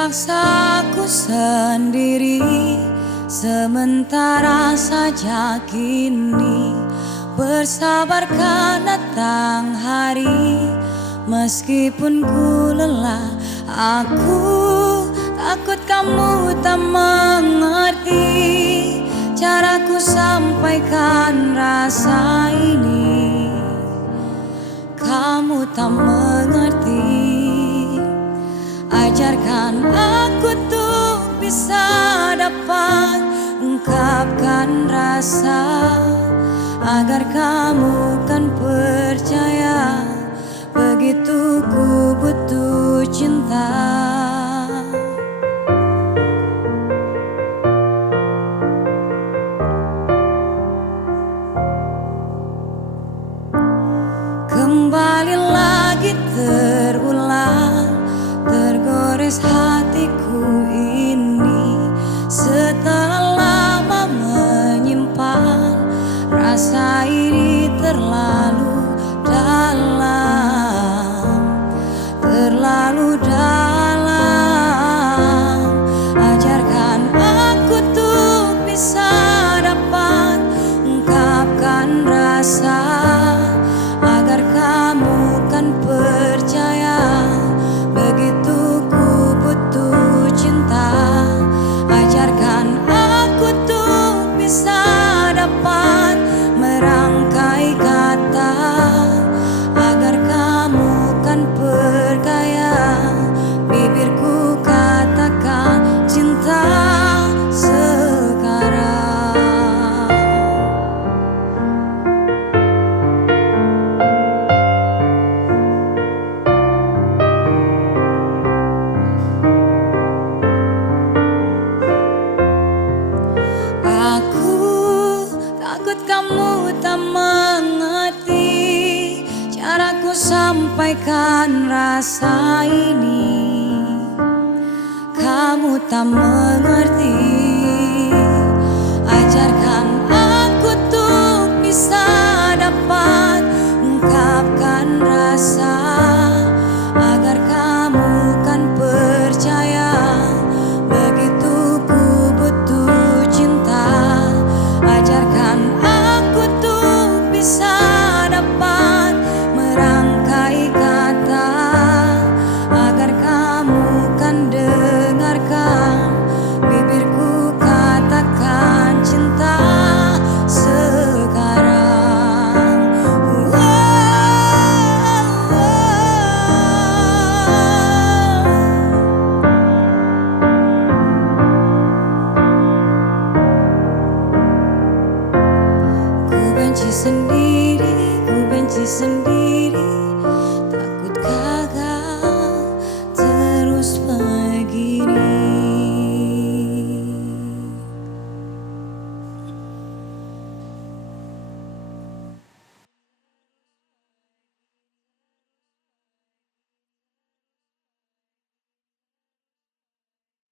Terpaksa ku sendiri, sementara saja kini bersabarkan datang hari. Meskipun ku lelah, aku takut kamu tak mengerti caraku sampaikan rasa ini. Kamu tak mengerti. Ajarkan aku tuh bisa dapat ungkapkan rasa, agar kamu kan percaya begitu ku butuh cinta. Kembali lagi terulang, tergores hatiku ini setelah lama menyimpan rasa ini terlalu dalam, terlalu dalam. Ajarkan aku tuh bisa dapat ungkapkan rasa, agar kamu kan percaya begitu ku butuh cinta. Ajarkan aku tuh bisa dapat merangkai kata, agar kamu kan percaya bibirku katakan cinta sekarang. Takut kamu tak mengerti caraku sampaikan rasa ini. Kamu tak mengerti. Ajarkan aku tuh bisa dapat ungkapkan rasa, agar kamu kan percaya begitu ku butuh cinta. Ajarkan aku tuh bisa dapat merangkai kata, agar kamu kan dengarkan bibirku katakan cinta sekarang. Ku benci sendiri, takut